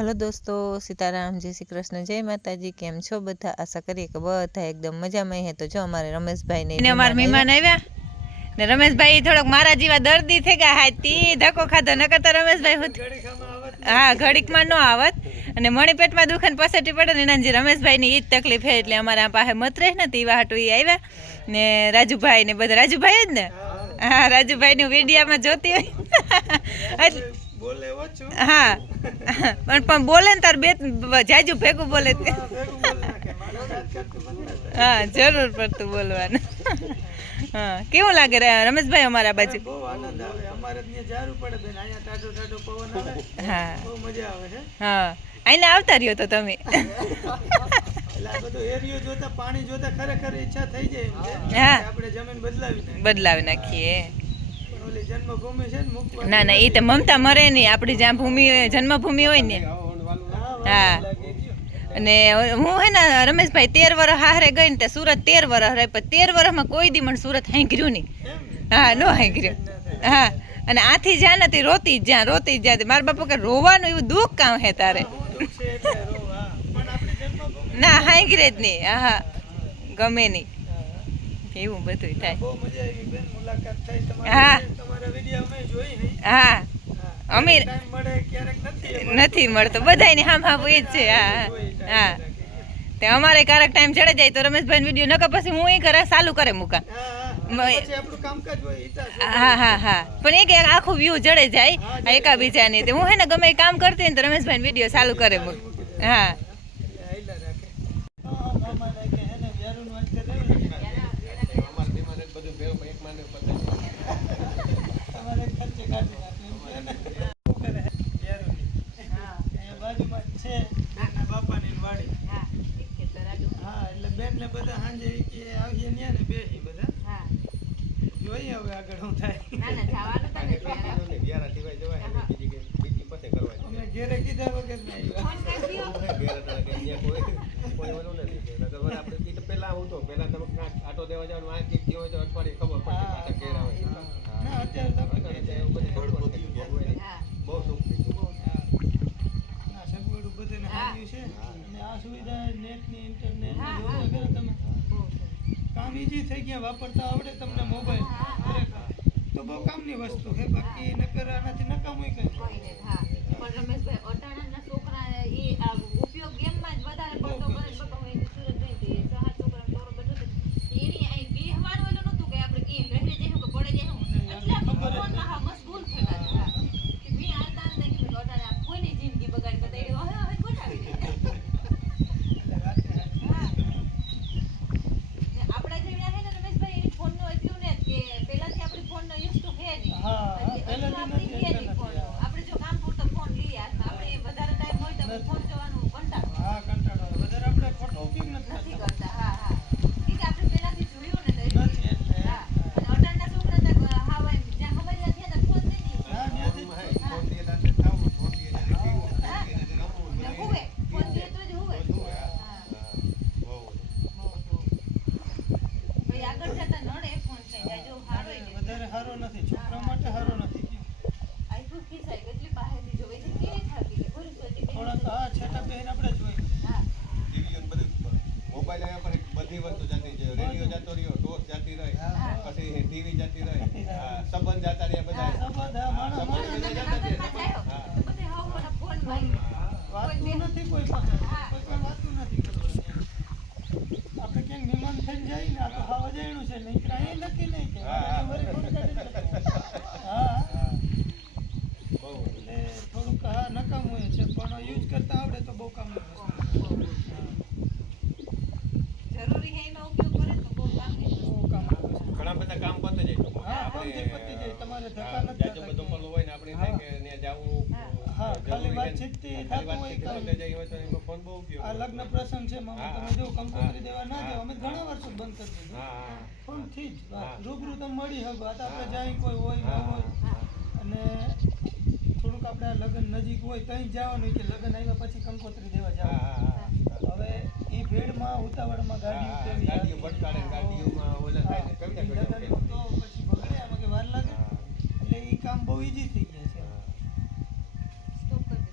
Hello દોસ્તો સીતારામ જય શ્રી કૃષ્ણ જય માતાજી કેમ છો બધા? આશા કરીએ કે બધા એકદમ મજામાં હે. તો જો અમારે રમેશભાઈ ને અમારા મહેમાન આવ્યા. ને રમેશભાઈ થોડોક મારા જેવા દર્દી થઈ ગયા હાથી ધક્કો ખાધો ન કરતા રમેશભાઈ હું હા ઘડીકમાં ન આવત. અને મણી પેટમાં દુખે ને પસેટી પડે ને એના જે રમેશભાઈની એ જ તકલીફ હે. એટલે અમારા આ પાસે મત રહે ને તો હાટુ વાહટું ઈ આવ્યા. ને રાજુભાઈ ને બધા. રાજુભાઈ જ ને? હા. રાજુભાઈની વિડીયામાં જોતી હોય. હા. પણ પણ બોલે ને તાર બે જાજુ ભેગું બોલે. હા જરૂર પડતું બોલવાનું. હા કેવું લાગે રમેશભાઈ અમારા બાજુ? બહુ આનંદ આવે. અમારે ત્યાં પડે બેન અહીંયા ટાટો ટાટો પવન આવે. હા. બહુ મજા આવે છે હા. આઈને આવતા રહ્યો તો તમે. બધો એરિયો જોતા પાણી જોતા ખરેખર ઈચ્છા થઈ જાય હા. આપણે જમીન બદલાવી નાખીએ. ને મૂકવા. ના ના એ તો મમતા મરે નહીં આપણી જ્યાં ભૂમિ જન્મભૂમિ હોય ને. હા અને હું હે ને રમેશભાઈ તેર વર્ષ હારે ગઈ ને તે સુરત તેર વર્ષ રહી પણ તેર વર્ષમાં કોઈ દી મને સુરત હાંકર્યું નહીં હા નો હાંકર્યું હા અને આથી જ્યાં નથી રોતી જ જ્યાં રોતી જ જ્યાં. મારા બાપા કે રોવાનું એવું દુઃખ કામ હે તારે. દુઃખ છે એટલે રોવા. પણ આપણી જન્મભૂમિ ના હાંકરે જ નહીં હા હા ગમે નહીં એવું બધું થાય. બહુ મજા આવી બેન મુલાકાત થઈ હા. તમારા વીડિયો અમે જોઈ નહીં. હા. હા. અમીર. નથી મળતો. બધાયની હામ હામ એ જ છે. હા હા. તે અમારે ક્યારેક ટાઈમ ચડે જાય તો રમેશભાઈ વીડિયો નકર પછી હું એ કરે ચાલુ કરે મૂકા. હા, હા. હા પણ એક આખું વ્યૂ જડે જાય એકાબીજાની. હું હે ને ગમે કામ કરતી હોય ને તો રમેશભાઈ વીડિયો ચાલુ કરે મૂક. હા એટલે હાઈલા રાખે. હા, મામા લાગે હે ને વ્યારુનું વાત કરે ને. તમારે ખર્ચે કાઢી નાખે એમ કે ને. શું કરે હે? વ્યારુની. અહીંયા બાજુમાં જ છે બેનના બાપાની વાડી હા એટલે બેન ને બધા સાંજે કે આવીએ ન્યા ને બેસી બધા. જોઈએ હવે આગળ શું થાય. અમે ઘેરે કીધા વગર ના ના અત્યારે તો આપણે ના સગવડું બધાને હાલ્યું છે. અને આ સુવિધા નેટની ઇન્ટરનેટ જોવો તમે કામ ઈજી થઈ ગયા વાપરતા આવડે તમને મોબાઈલ. તો બહુ કામની વસ્તુ છે. બાકી નકર આનાથી નકામું કઈ હા પહેલાથી નથી પહેલાથી આપણે જો કામ પૂરતો ફોન લઈએ હાથમાં આપણે વધારે ટાઈમ હોય તો ફોન જોવાનું કંટાળો હા કંટાળો આવે. વધારે આપણે ખોટો ઉપયોગ નથી નથી કરતા કરતા હા હા ઠીક છે, આપણે પહેલાથી જોયું ને તો એટલે નથી એટલે હા અને અટાણના છોકરા તો હા ભાઈ જ્યાં ખબર છે ત્યાં તો ફોન દઈ દઈએ હા ત્યાંથી જ ને હુવે ફોન જોઈએ તો જ હુવે હા ભાઈ આગળ જતા નડે ફોન થઈ જાય જો હારો ય નહીં. સારો નથી છોકરા માટે સારો નથી. થોડાક હા છેટા બેન આપણે જોઈ હા. મોબાઈલ આવ્યા પર બધી વસ્તુ જતી છે. રેડિયો જતો રહ્યો ટોસ જતી રહી. પછી ટીવી જતી રહી. હા, સંબંધ જતા રહ્યા બધા. સંબંધ બધે વાતું નથી કોઈ પાસે કોઈ કોઈ વાતું નથી કરવાની. થઈને જઈએ ને આ તો ખાવા જઈનું છે. નહીં કાંઈ નક્કી નહીં કે હા, ફોન કાઢી હા. એટલે થોડુંક હા નકામું એ છે પણ યુઝ કરતા આવડે તો બહુ કામ જરૂરી હે એનો ઉપયોગ કરે તો બહુ કામ નહીં બહુ કામનું ઘણા બધા કામ પતે જાય. હા, પતી જાય. તમારે ધક્કા નથી જાજુ હોય ને આપણે થાય કે જાવું હા, ખાલી વાતચીતથી થતું હોય વાતચીત કામ. પતે જાય હોય તો ફોન બહુ ઉપયોગ આ લગ્ન પ્રસંગ છે મામા તમે જો કંકોત્રી દેવા ના જાઓ અમે ઘણા. વર્ષો બંધ કરી દીધું. ફોનથી જ રૂબરૂ તમે મળી શકો આ તો આપણે જાય કોઈ હોય ન હોય. અને થોડુંક આપણે લગ્ન નજીક હોય ત્યાં જવાનું કે લગ્ન આવ્યા પછી કંકોત્રી દેવા જાવ હા. હવે એ ભેડમાં ઉતાવળમાં ગાડીઓ હા, કેવી ગાડીઓ ભટકાડે ગાડીઓમાં ઓલા થાય ને કવિતા ઈ કવિતા લગ્નમાં તો પછી બગડે આમાં કે વાર લાગે. એટલે એ કામ બહુ ઈઝી થઈ ગયા છે સ્ટોપ કરી દે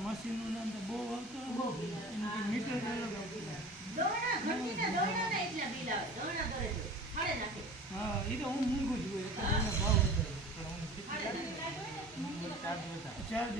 મશીનનું નામ બહુ આવતું બહુ એનું કે મીટર અલગ આવતું હા એ તો હું મૂંઘું છું એટલે ભાવ હતો ચાર્જ ચાર્જ